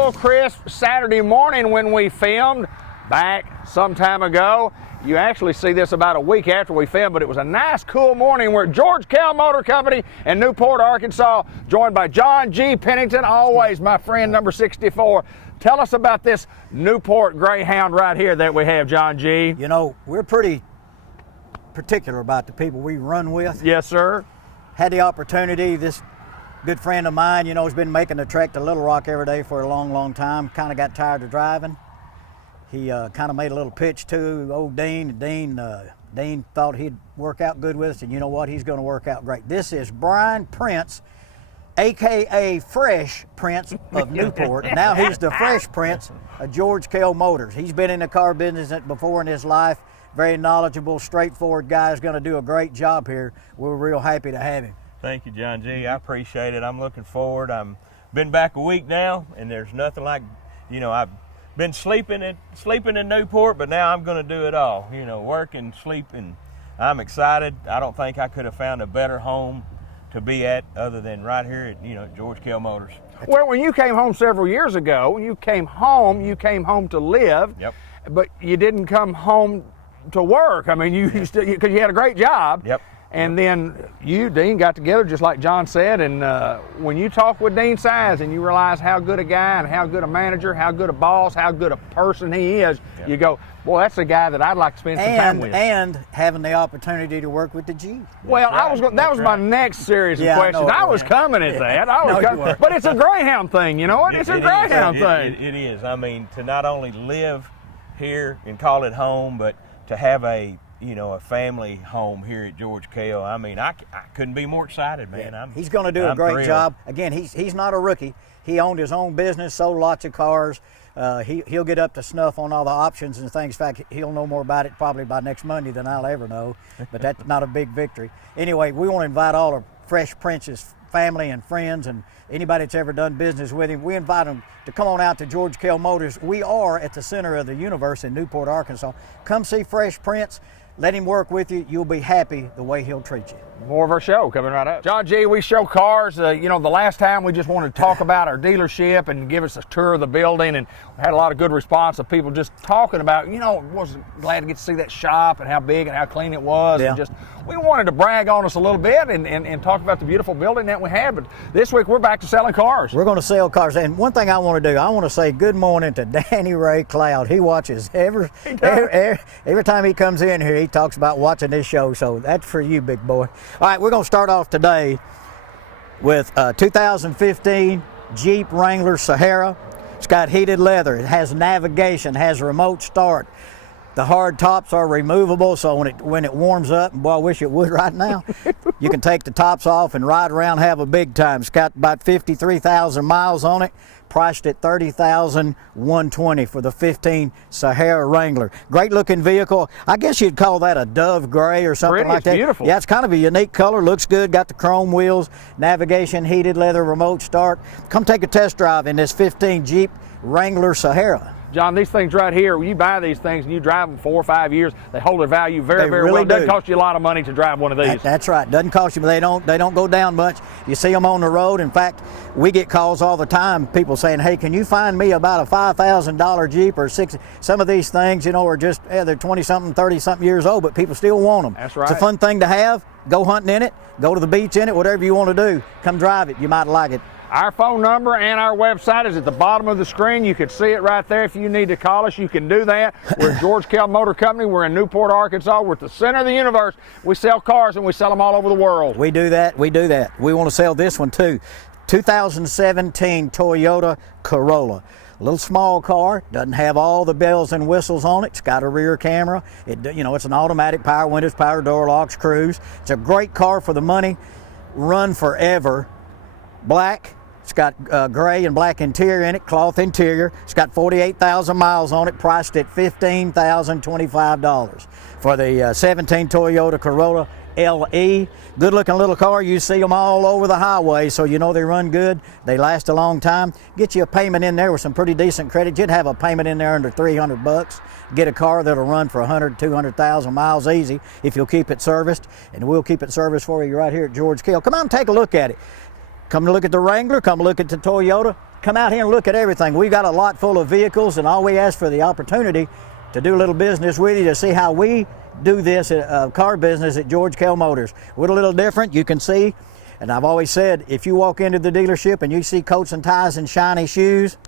cool, crisp Saturday morning when we filmed back some time ago. You actually see this about a week after we filmed, but it was a nice, cool morning. We're at George Kell Motor Company in Newport, Arkansas, joined by John G. Pennington, always my friend, number 64. Tell us about this Newport Greyhound right here that we have, John G. You know, we're pretty particular about the people we run with. Yes, sir. Had the opportunity, this good friend of mine, you know, has been making the trek to Little Rock every day for a long, long time. Kind of got tired of driving. He kind of made a little pitch to old Dean. Dean thought he'd work out good with us, and you know what? He's going to work out great. This is Brian Prince, a.k.a. Fresh Prince of Newport. Now he's the Fresh Prince of George Kell Motors. He's been in the car business before in his life. Very knowledgeable, straightforward guy. Is going to do a great job here. We're real happy to have him. Thank you, John G. I appreciate it. I'm looking forward. I'm been back a week now, and there's nothing like, you know, I've been sleeping in Newport, but now I'm going to do it all. You know, work and sleep, and I'm excited. I don't think I could have found a better home to be at other than right here at, you know, George Kell Motors. Well, when you came home several years ago, you came home to live. Yep. But you didn't come home to work. I mean, because you had a great job. Yep. And then you, Dean, got together just like John said, and when you talk with Dean Size and you realize how good a guy and how good a manager, how good a boss, how good a person he is, yep. You go, boy, that's a guy that I'd like to spend some time with. And having the opportunity to work with the G. Well, right. That was my next series of questions. I was coming at that. But it's a Greyhound thing, you know what? It's a Greyhound thing. It is. I mean, to not only live here and call it home, but to have a family home here at George Kell. I mean, I couldn't be more excited, man. Yeah. He's going to do a great job. Again, he's not a rookie. He owned his own business, sold lots of cars. He'll get up to snuff on all the options and things. In fact, he'll know more about it probably by next Monday than I'll ever know, but that's not a big victory. Anyway, we want to invite all our Fresh Prince's family and friends and anybody that's ever done business with him. We invite them to come on out to George Kell Motors. We are at the center of the universe in Newport, Arkansas. Come see Fresh Prince. Let him work with you. You'll be happy the way he'll treat you. More of our show coming right up. John G., we show cars. The last time we just wanted to talk about our dealership and give us a tour of the building, and we had a lot of good response of people just talking about, was glad to get to see that shop and how big and how clean it was. Yeah. And we wanted to brag on us a little bit and talk about the beautiful building that we have. But this week we're back to selling cars. We're going to sell cars. And one thing I want to do, I want to say good morning to Danny Ray Cloud. He watches every time he comes in here, he talks about watching this show. So that's for you, big boy. All right, we're going to start off today with 2015 Jeep Wrangler Sahara. It's got heated leather. It has navigation, has remote start. The hard tops are removable, so when it warms up, and boy, I wish it would right now, you can take the tops off and ride around, have a big time. It's got about 53,000 miles on it, priced at $30,120 for the 15 Sahara Wrangler. Great looking vehicle. I guess you'd call that a dove gray or something like that. Beautiful. Yeah, it's kind of a unique color. Looks good. Got the chrome wheels, navigation, heated leather, remote start. Come take a test drive in this 15 Jeep Wrangler Sahara. John, these things right here, when you buy these things and you drive them 4 or 5 years, they hold their value very really well. It doesn't do. cost you a lot of money to drive one of these. That's right. Doesn't cost you, but they don't go down much. You see them on the road. In fact, we get calls all the time, people saying, hey, can you find me about a $5,000 Jeep or $60? Some of these things, are just, they're 20-something, 30-something years old, but people still want them. That's right. It's a fun thing to have. Go hunting in it. Go to the beach in it. Whatever you want to do. Come drive it. You might like it. Our phone number and our website is at the bottom of the screen. You can see it right there. If you need to call us, you can do that. We're at George Kell Motor Company. We're in Newport, Arkansas. We're at the center of the universe. We sell cars, and we sell them all over the world. We do that. We want to sell this one, too. 2017 Toyota Corolla. A little small car, doesn't have all the bells and whistles on it. It's got a rear camera. It's an automatic, power windows, power door locks, cruise. It's a great car for the money. Run forever. Black. It's got gray and black interior in it, cloth interior. It's got 48,000 miles on it, priced at $15,025 for the 17 Toyota Corolla LE. Good looking little car. You see them all over the highway, so you know they run good. They last a long time. Get you a payment in there with some pretty decent credit. You'd have a payment in there under $300. Get a car that'll run for 100, 200,000 miles easy if you'll keep it serviced, and we'll keep it serviced for you right here at George Kell. Come on, take a look at it. Come to look at the Wrangler, come look at the Toyota. come out here and look at everything. We've got a lot full of vehicles, and all we ask for the opportunity to do a little business with you, to see how we do this car business at George Kell Motors. We're a little different, you can see. And I've always said, if you walk into the dealership and you see coats and ties and shiny shoes,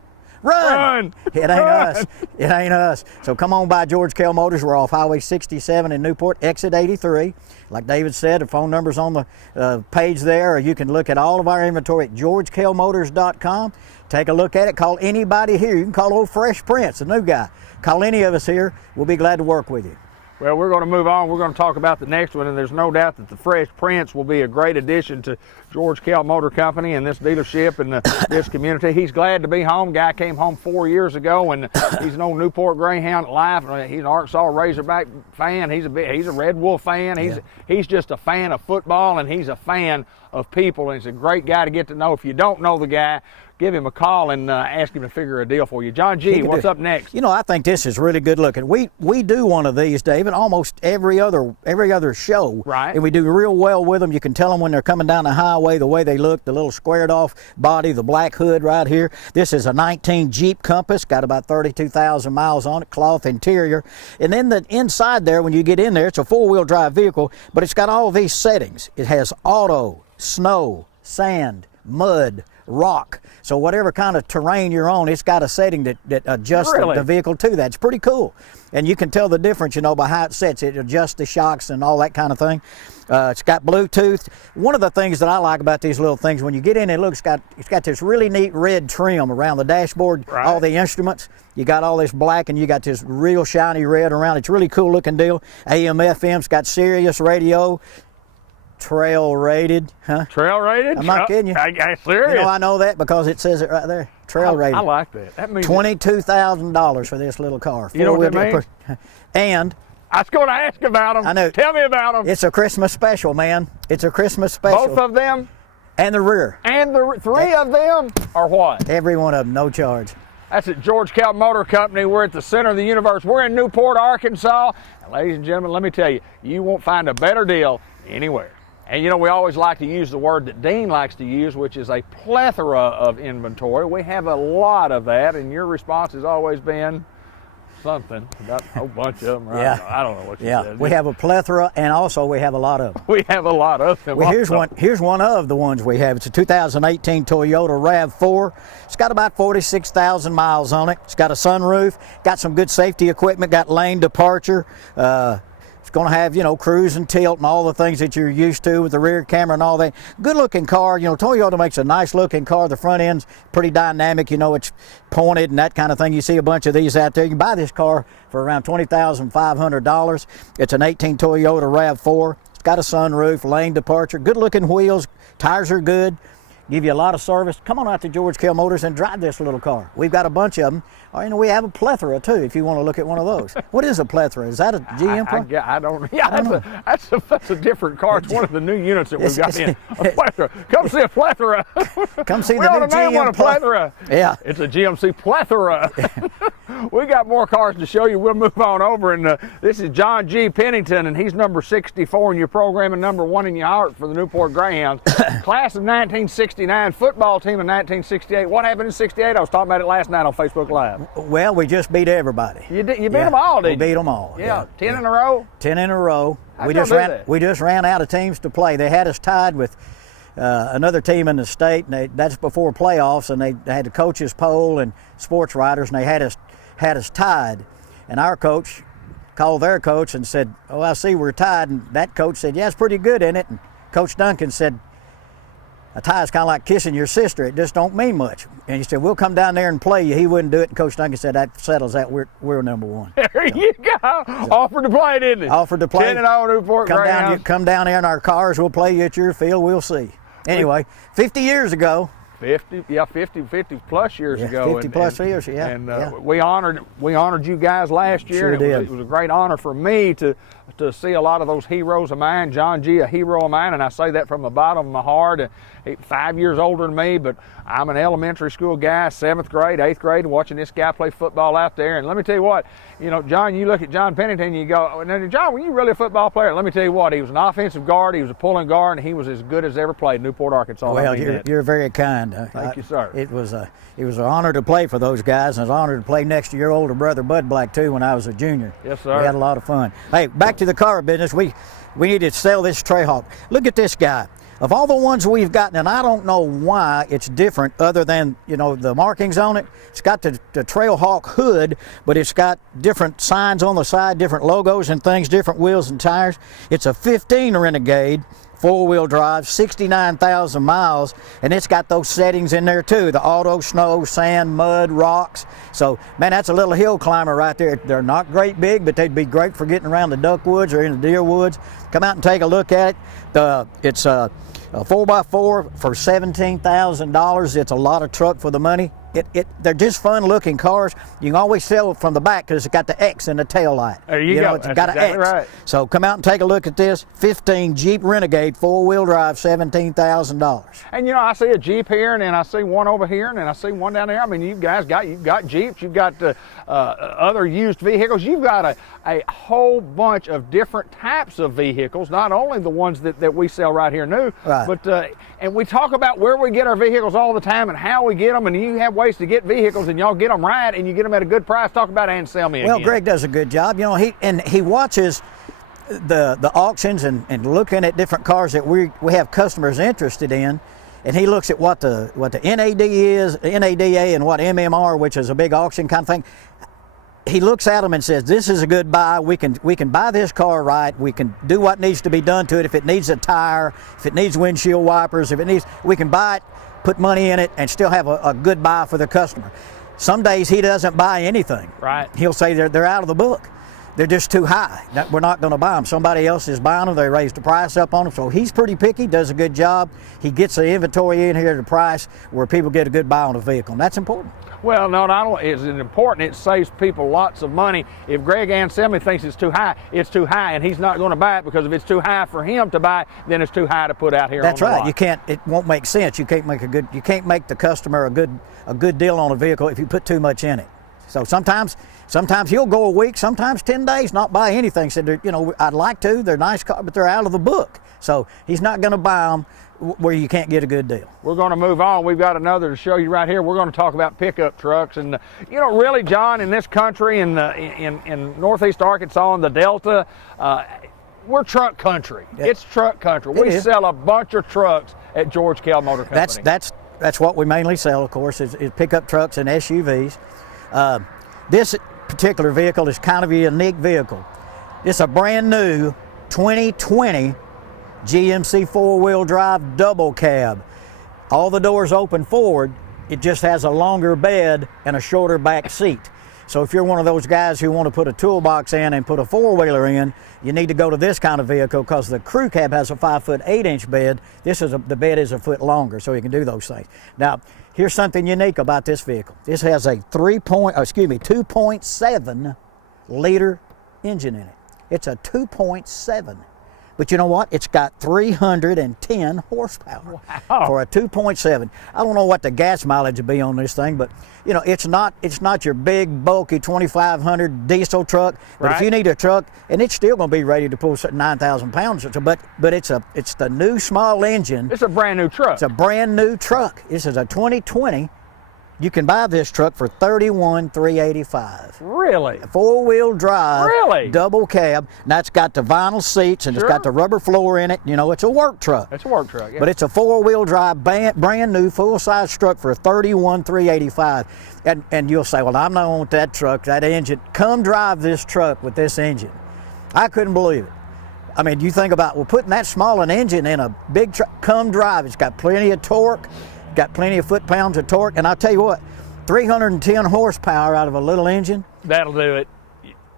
run! It ain't us. It ain't us. So come on by George Kell Motors. We're off Highway 67 in Newport, exit 83. Like David said, the phone number's on the page there, or you can look at all of our inventory at georgekellmotors.com. Take a look at it. Call anybody here. You can call old Fresh Prince, the new guy. Call any of us here. We'll be glad to work with you. Well, we're going to move on. We're going to talk about the next one, and there's no doubt that the Fresh Prince will be a great addition to George Kell Motor Company and this dealership and this community. He's glad to be home. Guy came home 4 years ago, and he's an old Newport Greyhound at life. He's an Arkansas Razorback fan. He's a Red Wolf fan. He's just a fan of football, and he's a fan of people, and he's a great guy to get to know. If you don't know the guy, give him a call and ask him to figure a deal for you. John G., what's up next? You know, I think this is really good looking. We do one of these, David, almost every other show. Right. And we do real well with them. You can tell them when they're coming down the highway, the way they look, the little squared off body, the black hood right here. This is a 19 Jeep Compass, got about 32,000 miles on it, cloth interior. And then the inside there, when you get in there, it's a four-wheel drive vehicle, but it's got all these settings. It has auto, snow, sand, mud, rock. So whatever kind of terrain you're on, it's got a setting that adjusts the vehicle to that. It's pretty cool. And you can tell the difference, you know, by how it sets. It adjusts the shocks and all that kind of thing. It's got Bluetooth. One of the things that I like about these little things, when you get in, it's got this really neat red trim around the dashboard, right. All the instruments. You got all this black and you got this real shiny red around. It's a really cool looking deal. AM, FM, it's got Sirius radio. Trail rated, huh? Trail rated? I'm not kidding you. I serious. You know, I know that because it says it right there. Trail rated. I like that. That means $22,000 for this little car. You know what that means? And I was going to ask about them. I know. Tell me about them. It's a Christmas special, man. It's a Christmas special. Both of them? And the rear. And the three of them are what? Every one of them, no charge. That's at George Kell Motor Company. We're at the center of the universe. We're in Newport, Arkansas. And ladies and gentlemen, let me tell you, you won't find a better deal anywhere. And you know, we always like to use the word that Dean likes to use, which is a plethora of inventory. We have a lot of that, and your response has always been something. Got a whole bunch of them, right? Yeah. I don't know what you said. We have a plethora, and also we have a lot of them. We have a lot of them. Well, here's one of the ones we have. It's a 2018 Toyota RAV4. It's got about 46,000 miles on it. It's got a sunroof, got some good safety equipment, got lane departure. It's going to have, you know, cruise and tilt and all the things that you're used to with the rear camera and all that. Good looking car. You know, Toyota makes a nice looking car. The front end's pretty dynamic. You know, it's pointed and that kind of thing. You see a bunch of these out there. You can buy this car for around $20,500. It's an 18 Toyota RAV4. It's got a sunroof, lane departure, good looking wheels. Tires are good. Give you a lot of service. Come on out to George Kell Motors and drive this little car. We've got a bunch of them. Or, you know, we have a plethora too. If you want to look at one of those, what is a plethora? Is that a GM car? I don't. Yeah, that's a different car. It's one of the new units that we've got in. A plethora. Come see a plethora. Come see the new new GM plethora. Yeah, it's a GMC plethora. We got more cars to show you. We'll move on over, and this is John G. Pennington, and he's number 64 in your program and number 1 in your heart for the Newport Greyhounds. Class of 1969, football team in 1968. What happened in '68? I was talking about it last night on Facebook Live. Well, we just beat everybody. You beat them all, did you? We beat them all. Yeah, 10 in a row? 10 in a row. We just ran out of teams to play. They had us tied with another team in the state, and that's before playoffs, and they had the coaches poll and sports writers, and they had us tied. And our coach called their coach and said, "Oh, I see we're tied." And that coach said, "Yeah, it's pretty good, isn't it?" And Coach Duncan said, "A tie is kind of like kissing your sister. It just don't mean much." And he said, "We'll come down there and play you." He wouldn't do it. And Coach Duncan said, "That settles that. We're number 1. There you go. Offered to play, didn't he? Offered to play. 10-0 Newport Greyhounds. Come down here in our cars. We'll play you at your field. We'll see. Anyway, 50 years ago. 50 plus years ago. 50 plus years, yeah. And we honored you guys last year. Sure and did. It was a great honor for me to see a lot of those heroes of mine. John G., a hero of mine, and I say that from the bottom of my heart. He's 5 years older than me, but I'm an elementary school guy, 7th grade, 8th grade, and watching this guy play football out there. And let me tell you what, you know, John, you look at John Pennington and you go, "Now, John, were you really a football player?" Let me tell you what, he was an offensive guard, he was a pulling guard, and he was as good as ever played in Newport, Arkansas. Well, you're very kind. And Thank you, sir. It was an honor to play for those guys, and it was an honor to play next to your older brother Bud Black too when I was a junior. Yes, sir. We had a lot of fun. Hey, back to the car business. We need to sell this Trayhawk. Look at this guy. Of all the ones we've gotten, and I don't know why it's different other than, you know, the markings on it. It's got the Trailhawk hood, but it's got different signs on the side, different logos and things, different wheels and tires. It's a 15 Renegade, 4-wheel drive, 69,000 miles, and it's got those settings in there too, the auto, snow, sand, mud, rocks. So, man, that's a little hill climber right there. They're not great big, but they'd be great for getting around the duck woods or in the deer woods. Come out and take a look at it. It's a 4x4 for $17,000. It's a lot of truck for the money. They're just fun looking cars. You can always tell from the back because it's got the X in the tail light. There you go. It's got an X. Right. So come out and take a look at this 15 Jeep Renegade 4-wheel drive, $17,000. And you know, I see a Jeep here, and then I see one over here, and then I see one down there. I mean, you've got Jeeps, you've got other used vehicles. You've got a whole bunch of different types of vehicles, not only the ones that we sell right here new, right. but and we talk about where we get our vehicles all the time and how we get them, and you have ways to get vehicles, and y'all get them right, and you get them at a good price. Talk about Anselmi again. Well, Greg does a good job. You know, he watches the auctions and looking at different cars that we have customers interested in, and he looks at what the NAD is, NADA, and what MMR, which is a big auction kind of thing. He looks at them and says, this is a good buy. We can buy this car right. We can do what needs to be done to it. If it needs a tire, if it needs windshield wipers, we can buy it, put money in it, and still have a good buy for the customer. Some days he doesn't buy anything. Right. He'll say they're out of the book. They're just too high. We're not going to buy them. Somebody else is buying them. They raised the price up on them. So he's pretty picky, does a good job. He gets the inventory in here at a price where people get a good buy on a vehicle, and that's important. Well, no, not only is it important, it saves people lots of money. If Greg Anselmi thinks it's too high, and he's not going to buy it, because if it's too high for him to buy, then it's too high to put out here. That's on the right. lot. You can't. It won't make sense. You can't make the customer a good deal on a vehicle if you put too much in it. So sometimes he'll go a week, sometimes 10 days, not buy anything. Said, you know, I'd like to. They're nice cars, but they're out of the book. So he's not going to buy them where you can't get a good deal. We're going to move on. We've got another to show you right here. We're going to talk about pickup trucks, and you know, really, John, in this country, in Northeast Arkansas and the Delta, we're truck country. Yeah. It's truck country. We sell a bunch of trucks at George Kell Motor Company. That's what we mainly sell, of course, is pickup trucks and SUVs. This particular vehicle is kind of a unique vehicle. It's a brand new 2020 GMC 4-wheel drive double cab. All the doors open forward. It just has a longer bed and a shorter back seat. So if you're one of those guys who want to put a toolbox in and put a 4-wheeler in, you need to go to this kind of vehicle, because the crew cab has a 5'8" bed. The bed is a foot longer, so you can do those things. Now, here's something unique about this vehicle. This has a 2.7 liter engine in it. It's a 2.7. But you know what? It's got 310 horsepower for a 2.7. I don't know what the gas mileage would be on this thing, but you know, it's not your big bulky 2,500 diesel truck. But if you need a truck, and it's still going to be ready to pull 9,000 pounds, but it's the new small engine. It's a brand new truck. It's a brand new truck. This is a 2020. You can buy this truck for $31,385. Really? 4-wheel drive. Really? Double cab. Now it's got the vinyl seats, and It's got the rubber floor in it. You know, it's a work truck. It's a work truck, yeah. But it's a 4-wheel drive, brand new, full-size truck for $31,385. And you'll say, well, I'm not on that truck, that engine. Come drive this truck with this engine. I couldn't believe it. I mean, you think about, putting that small an engine in a big truck. Come drive. It's got plenty of torque. Got plenty of foot-pounds of torque, and I'll tell you what, 310 horsepower out of a little engine. That'll do it.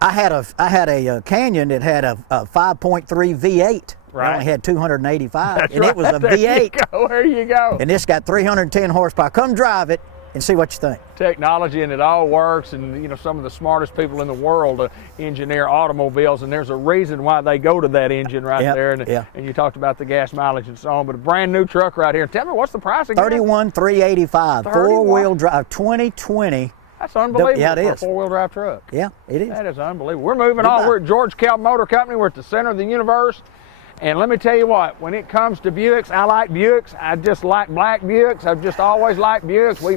I had a Canyon that had a 5.3 V8. Right. It only had 285, That's and right. It was a There V8. There you go. And this got 310 horsepower. Come drive it and see what you think. Technology, and it all works, and you know, some of the smartest people in the world engineer automobiles, and there's a reason why they go to that engine there. And you talked about the gas mileage and so on, but a brand new truck right here. Tell me, what's the price again? $31,385, 4-wheel drive, 2020. That's unbelievable. Yeah, it for is. A 4-wheel drive truck. Yeah, it is. That is unbelievable. We're moving on. We're at George Kell Motor Company. We're at the center of the universe. And let me tell you what, when it comes to Buicks, I like Buicks. I just like black Buicks. I've just always liked Buicks. We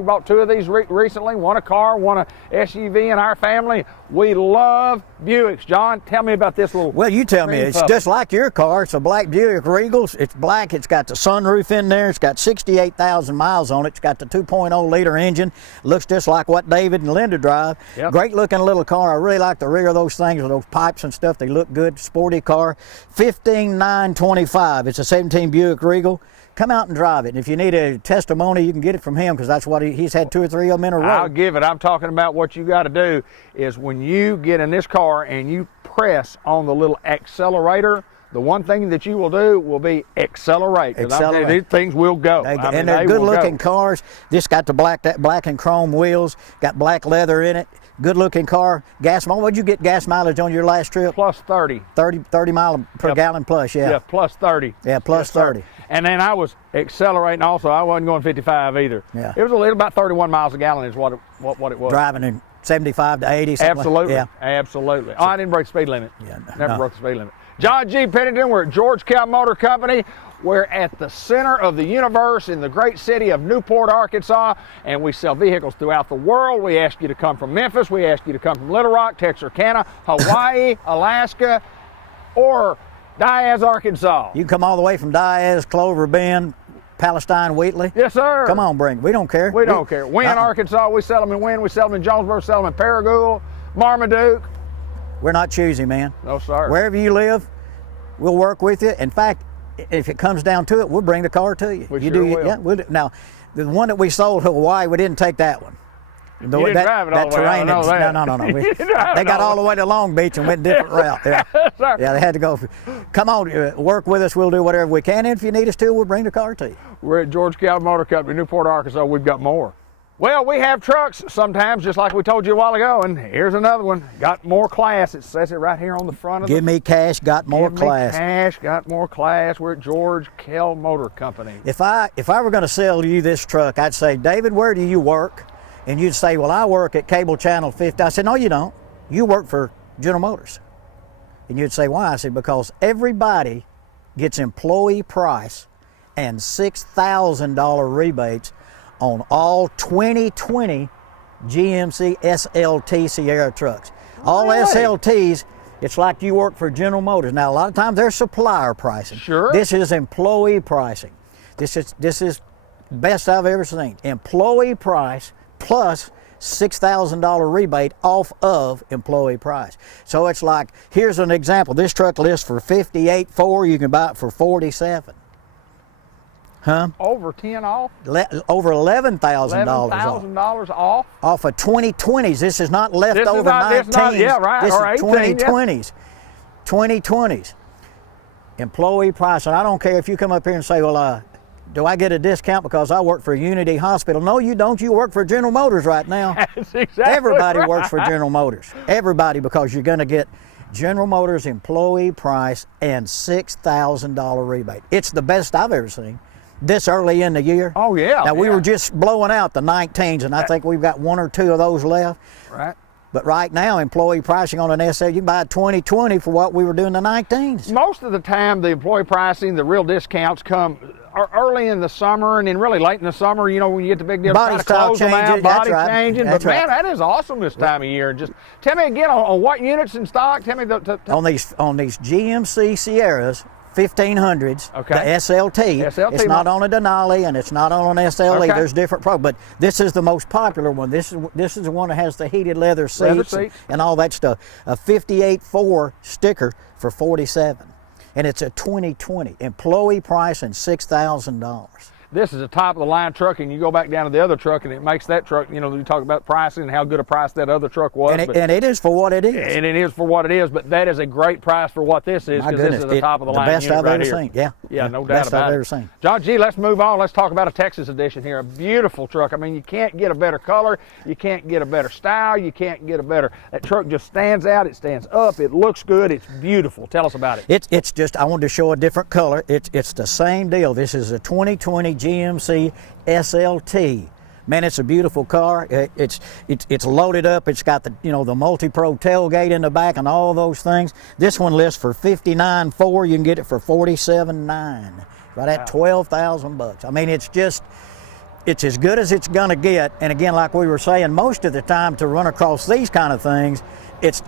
bought two of these recently, one a car, one a SUV in our family. We love Buicks. John, tell me about this little. Well, you tell me. green It's puppy. just like your car. It's a black Buick Regal. It's black. It's got the sunroof in there. It's got 68,000 miles on it. It's got the 2.0 liter engine. Looks just like what David and Linda drive. Yep. Great looking little car. I really like the rear of those things with those pipes and stuff. They look good. Sporty car. 15,925. It's a 17 Buick Regal. Come out and drive it. And if you need a testimony, you can get it from him because that's what he's had 2 or 3 of them in a row. I'll give it. I'm talking about what you got to do is when you get in this car and you press on the little accelerator, the one thing that you will do will be accelerate. 'Cause I'm telling you, these things will go. And they're good looking cars. This got the black and chrome wheels, got black leather in it. Good looking car. Gas mileage. What'd you get gas mileage on your last trip? Plus 30. 30 mile per gallon plus, yeah. Yeah, plus 30. Yeah, plus Yes, sir. 30. And then I was accelerating also. I wasn't going 55 either. Yeah. It was a little about 31 miles a gallon is what it was. Driving in 75 to 80. Something Absolutely. Like, Absolutely. Oh, I didn't break the speed limit. Yeah, Never no. broke the speed limit. John G. Pennington, we're at George Kell Motor Company. We're at the center of the universe in the great city of Newport, Arkansas, and we sell vehicles throughout the world. We ask you to come from Memphis. We ask you to come from Little Rock, Texarkana, Hawaii, Alaska, or Diaz, Arkansas. You can come all the way from Diaz, Clover Bend, Palestine, Wheatley. Yes, sir. Come on, bring it. We don't care. We don't care. Wynn, Arkansas, we sell them in Wynn. We sell them in Jonesboro, sell them in Paragould, Marmaduke. We're not choosy, man. No, sir. Wherever you live, we'll work with you. In fact, if it comes down to it, we'll bring the car to you. We you sure do, will. Yeah, we'll do. Now, the one that we sold to Hawaii, we didn't take that one. You didn't drive it all the way. I know that. No. You didn't drive They it got all all the way to Long Beach and went a different route. Yeah. Sir. Yeah, they had to go. Come on, work with us. We'll do whatever we can. And if you need us to, we'll bring the car to you. We're at George Kell Motor Company, Newport, Arkansas. We've got more. Well, we have trucks sometimes, just like we told you a while ago, and here's another one. Got more class. It says it right here on the front of Give me cash, got more class. Give me cash, got more class. We're at George Kell Motor Company. If I were going to sell you this truck, I'd say, David, where do you work? And you'd say, well, I work at Cable Channel 50. I said, no, you don't. You work for General Motors. And you'd say, why? I said, because everybody gets employee price and $6,000 rebates on all 2020 GMC SLT Sierra trucks. All Really? SLTs, it's like you work for General Motors. Now, a lot of times they're supplier pricing. Sure. This is employee pricing. This is best I've ever seen. Employee price plus $6,000 rebate off of employee price. So it's like, here's an example. This truck lists for $58,400. You can buy it for $47,000. Huh? Over 10 off? Over $11,000 off. $11,000 off? Off of 2020s. This is not leftover 19s. Yeah, right. This Or is 18, 2020s. 2020s. Employee price. And I don't care if you come up here and say, well, do I get a discount because I work for Unity Hospital? No, you don't. You work for General Motors right now. That's exactly Everybody right. works for General Motors. Everybody, because you're going to get General Motors employee price and $6,000 rebate. It's the best I've ever seen this early in the year. Oh, yeah. Now, we yeah. were just blowing out the 19s, and I think we've got 1 or 2 of those left. Right. But right now, employee pricing on an SL, you can buy 2020 for what we were doing the 19s. Most of the time, the employee pricing, the real discounts come early in the summer and then really late in the summer, you know, when you get the big deal. Body try to style close them out, changes, that's body right. changing. That's But man, right. that is awesome this time of year. Just tell me again on what units in stock. Tell me On these GMC Sierras, 1500s, Okay. the SLT. SLT It's not on a Denali and it's not on an SLE. Okay. There's different but this is the most popular one. This is the one that has the heated leather seats, seats. And all that stuff. A 58.4 sticker for $47,000, and it's a 2020 employee price and $6,000. this is a top of the line truck, and you go back down to the other truck, and it makes that truck. You know, you talk about pricing and how good a price that other truck was. And it is for what it is. And it is for what it is, but that is a great price for what this is, My because this goodness, is the top of the line best unit I've right ever here. seen. Yeah, Yeah, no doubt best about I've it. ever seen. John G, let's move on. Let's talk about a Texas edition here. A beautiful truck. I mean, you can't get a better color. You can't get a better style. You can't get a better. That truck just stands out. It stands up. It looks good. It's beautiful. Tell us about it. It's just, I wanted to show a different color. It's the same deal. This is a 2020 GMC SLT Man, it's a beautiful car. It's loaded up. It's got the the multi-pro tailgate in the back and all those things. This one lists for $59,400. You can get it for $47,900. Right at $12,000. I mean, it's as good as it's gonna get. And again, like we were saying, most of the time to run across these kind of things, it's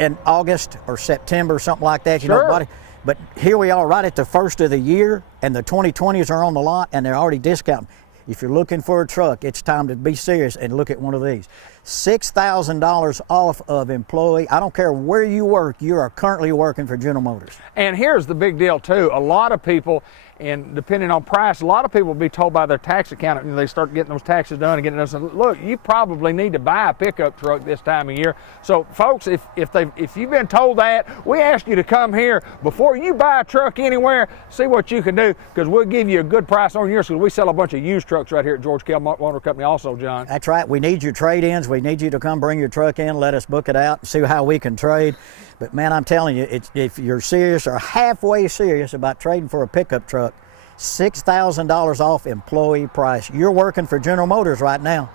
in August or September, something like that. Sure. But here we are right at the first of the year, and the 2020s are on the lot, and they're already discounted. If you're looking for a truck, it's time to be serious and look at one of these. $6,000 off of employee. I don't care where you work, you are currently working for General Motors. And here's the big deal too. A lot of people, and depending on price, a lot of people will be told by their tax accountant, they start getting those taxes done and getting those. Look, you probably need to buy a pickup truck this time of year. So folks, if you've been told that, we ask you to come here before you buy a truck anywhere, see what you can do, because we'll give you a good price on yours, because we sell a bunch of used trucks right here at George Kell Motor Company also, John. That's right. We need your trade-ins. We need you to come bring your truck in, let us book it out, and see how we can trade. But man, I'm telling you, if you're serious or halfway serious about trading for a pickup truck, $6,000 off employee price. You're working for General Motors right now.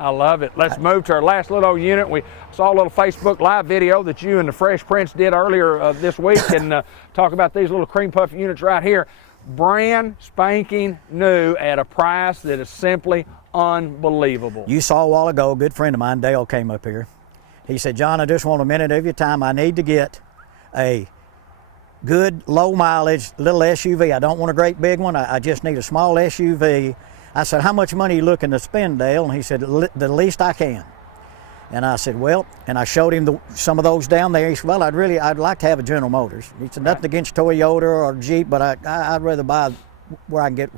I love it. Let's move to our last little unit. We saw a little Facebook Live video that you and the Fresh Prince did earlier this week, and talk about these little cream puff units right here. Brand spanking new at a price that is simply unbelievable. You saw a while ago, a good friend of mine, Dale, came up here. He said, John, I just want a minute of your time. I need to get a good low mileage little SUV. I don't want a great big one. I just need a small SUV. I said, how much money are you looking to spend, Dale? And he said, the least I can. And I said, well, and I showed him some of those down there. He said, well, I'd like to have a General Motors. He said, nothing against Toyota or Jeep, but I'd rather buy where I can get.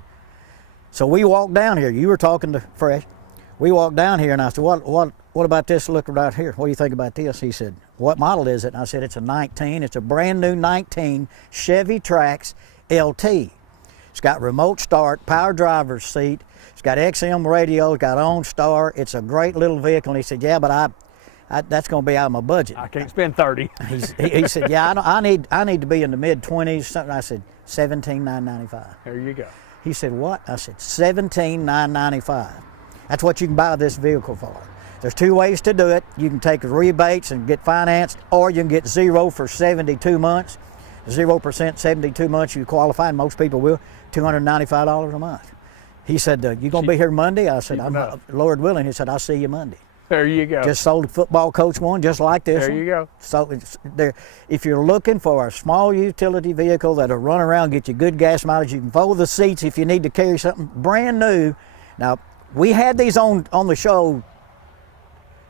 So we walked down here. You were talking to Fresh. We walked down here, and I said, what about this? Look right here. What do you think about this? He said, what model is it? And I said, it's a 19. It's a brand new 19 Chevy Trax LT. It's got remote start, power driver's seat. It's got XM radio. It's got OnStar. It's a great little vehicle. And he said, yeah, but that's going to be out of my budget. I can't spend 30. He said, yeah, I need to be in the mid-20s. Something. I said, $17,995. There you go. He said, what? I said, $17,995. That's what you can buy this vehicle for. There's two ways to do it. You can take rebates and get financed, or you can get 0 for 72 months. 0%, 72 months, you qualify, and most people will, $295 a month. He said, you going to be here Monday? I said, Lord willing. He said, I'll see you Monday. There you go. Just sold a football coach one, just like this There one. you go. So if you're looking for a small utility vehicle that'll run around, get you good gas mileage, you can fold the seats if you need to carry something brand new. Now, we had these on the show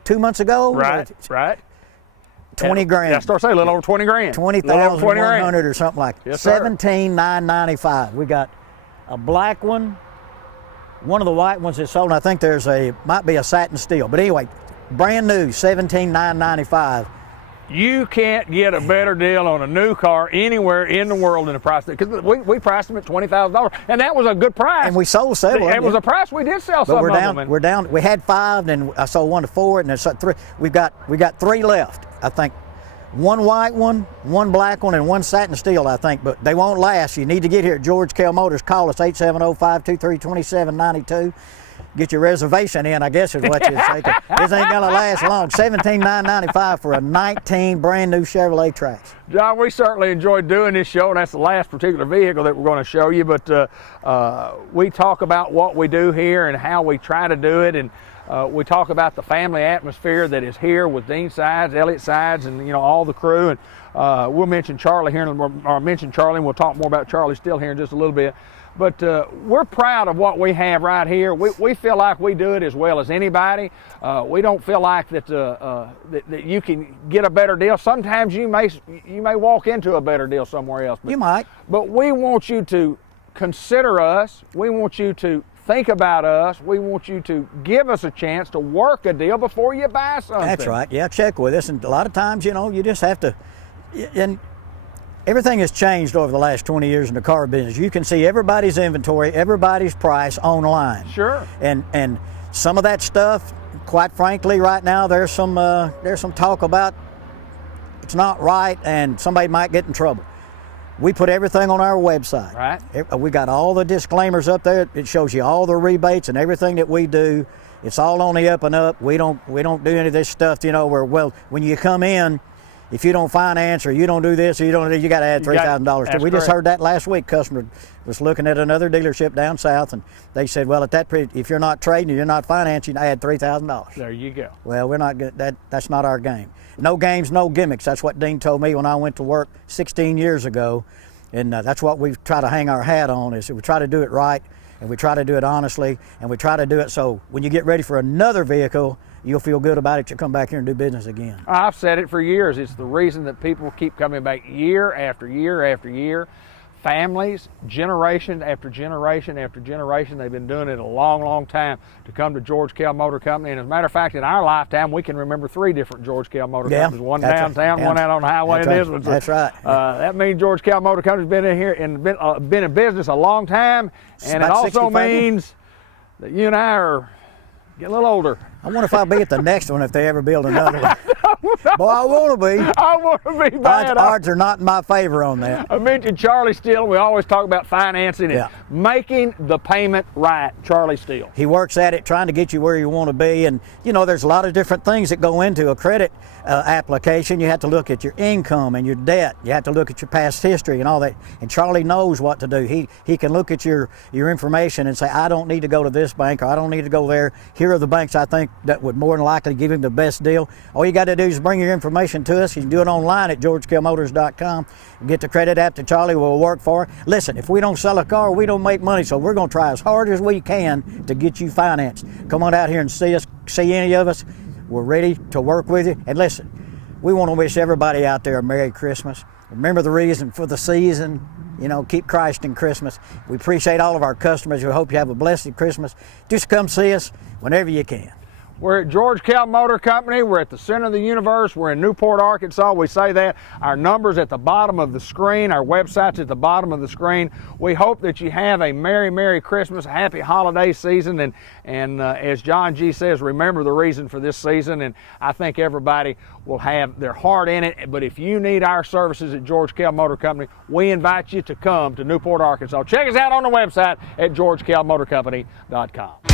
2 months ago. Right. 20 grand. Yeah, I start saying a little over 20 grand. 20,100 or something like that. Yes, sir. $17,995. We got a black one, one of the white ones that's sold, and I think might be a satin steel. But anyway, brand new, $17,995. You can't get a better deal on a new car anywhere in the world than the price, because we priced them at $20,000, and that was a good price. And we sold several. It was a price we did sell some of them. We're down. We had 5, and I sold 1 to 4, and there's 3. We got 3 left. I think 1 white one, 1 black one, and 1 satin steel. I think, but they won't last. You need to get here at George Kell Motors. Call us 870-523-2792. Get your reservation in, I guess is what you'd say. This ain't gonna last long. $17,995 for a 19 brand new Chevrolet Trax. John, we certainly enjoyed doing this show, and that's the last particular vehicle that we're going to show you. But we talk about what we do here and how we try to do it, and we talk about the family atmosphere that is here with Dean Sides, Elliott Sides, and all the crew. And we'll mention Charlie here, and we'll talk more about Charlie still here in just a little bit. But we're proud of what we have right here. We feel like we do it as well as anybody. We don't feel like that you can get a better deal. Sometimes you may walk into a better deal somewhere else. You might. But we want you to consider us. We want you to think about us. We want you to give us a chance to work a deal before you buy something. That's right. Yeah, check with us. And a lot of times, you just have to. And everything has changed over the last 20 years in the car business. You can see everybody's inventory, everybody's price online. Sure. And some of that stuff, quite frankly, right now there's some talk about it's not right and somebody might get in trouble. We put everything on our website. Right. We got all the disclaimers up there. It shows you all the rebates and everything that we do. It's all on the up and up. We don't do any of this stuff, where, well, when you come in, if you don't finance or you don't do this or you don't do, you got to add $3,000 to it. We just heard that last week. Customer was looking at another dealership down south, and they said, well, if you're not trading or you're not financing, add $3,000. There you go. Well, we're not good. That's not our game. No games, no gimmicks. That's what Dean told me when I went to work 16 years ago, and that's what we try to hang our hat on. Is we try to do it right, and we try to do it honestly, and we try to do it so when you get ready for another vehicle, you'll feel good about it. You'll come back here and do business again. I've said it for years. It's the reason that people keep coming back year after year after year. Families, generation after generation after generation, they've been doing it a long, long time to come to George Kell Motor Company. And as a matter of fact, in our lifetime, we can remember 3 different George Kell Motor Companies. One downtown, one out on the highway, and this one. That's right. That means George Kell Motor Company's been in here and been in business a long time. And it also means that you and I are getting a little older. I wonder if I'll be at the next one if they ever build another one. Boy, I want to be. I want to be bad. Odds are not in my favor on that. I mentioned Charlie Steele. We always talk about financing and making the payment right. Charlie Steele. He works at it, trying to get you where you want to be. And, there's a lot of different things that go into a credit application. You have to look at your income and your debt. You have to look at your past history and all that. And Charlie knows what to do. He can look at your information and say, I don't need to go to this bank, or I don't need to go there. Here are the banks I think that would more than likely give him the best deal. All you got to do is bring your information to us. You can do it online at georgekellmotors.com. Get the credit app that Charlie will work for. Listen, if we don't sell a car, we don't make money, so we're going to try as hard as we can to get you financed. Come on out here and see us, see any of us. We're ready to work with you. And listen, we want to wish everybody out there a Merry Christmas. Remember the reason for the season. Keep Christ in Christmas. We appreciate all of our customers. We hope you have a blessed Christmas. Just come see us whenever you can. We're at George Kell Motor Company. We're at the center of the universe. We're in Newport, Arkansas. We say that. Our number's at the bottom of the screen. Our website's at the bottom of the screen. We hope that you have a Merry, Merry Christmas, a happy holiday season. And as John G. says, remember the reason for this season. And I think everybody will have their heart in it. But if you need our services at George Kell Motor Company, we invite you to come to Newport, Arkansas. Check us out on the website at georgekellmotorcompany.com.